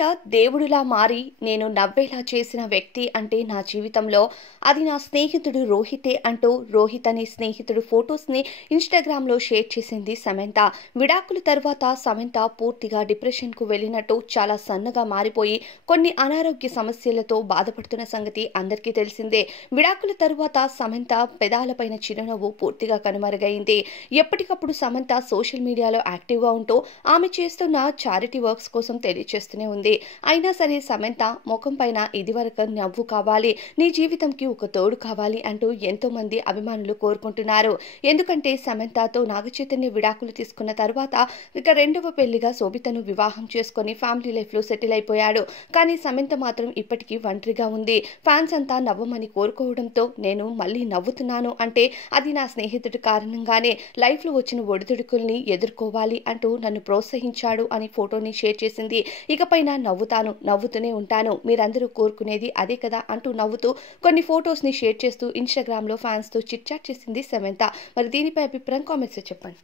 బయట దేవుడిలా మారి నేను నవ్వేలా చేసిన వ్యక్తి అంటే నా జీవితంలో అది నా స్నేహితుడు రోహితే అంటూ రోహిత్ అనే స్నేహితుడు ఫొటోస్ని ఇన్స్టాగ్రామ్లో షేర్ చేసింది సమంత. విడాకుల తర్వాత సమంత పూర్తిగా డిప్రెషన్కు వెళ్ళినట్టు, చాలా సన్నగా మారిపోయి కొన్ని అనారోగ్య సమస్యలతో బాధపడుతున్న సంగతి అందరికీ తెలిసిందే. విడాకుల తరువాత సమంత పెదాలపైన చిరునవ్వు పూర్తిగా కనుమరుగైంది. ఎప్పటికప్పుడు సమంత సోషల్ మీడియాలో యాక్టివ్గా ఉంటూ ఆమె చేస్తున్న చారిటీ వర్క్స్ కోసం తెలియజేస్తూనే ఉంది. అయినా సరే సమంత ముఖం పైన ఇదివరకు నవ్వు కావాలి, నీ జీవితంకి ఒక తోడు కావాలి అంటూ ఎంతో మంది అభిమానులు కోరుకుంటున్నారు. ఎందుకంటే సమంతతో నాగచైతన్య విడాకులు తీసుకున్న తర్వాత ఇక రెండవ పెళ్లిగా శోభితను వివాహం చేసుకుని ఫ్యామిలీ లైఫ్ లో సెటిల్ అయిపోయాడు. కానీ సమంత మాత్రం ఇప్పటికీ ఒంటరిగా ఉంది. ఫ్యాన్స్ అంతా నవ్వమని కోరుకోవడంతో నేను మళ్ళీ నవ్వుతున్నాను అంటే అది నా స్నేహితుడి కారణంగానే. లైఫ్ లో వచ్చిన ఒడిదుడుకుల్ని ఎదుర్కోవాలి అంటూ నన్ను ప్రోత్సహించాడు అని ఫోటోని షేర్ చేసింది. ఇకపైన నవ్వుతాను, నవ్వుతూనే ఉంటాను, మీరందరూ కోరుకునేది అదే కదా అంటూ నవ్వుతూ కొన్ని ఫొటోస్ ని షేర్ చేస్తూ ఇన్స్టాగ్రామ్ లో ఫ్యాన్స్ తో చిట్ చాట్ చేసింది సమంత. మరి దీనిపై అభిప్రాయం కామెంట్స్ చెప్పండి.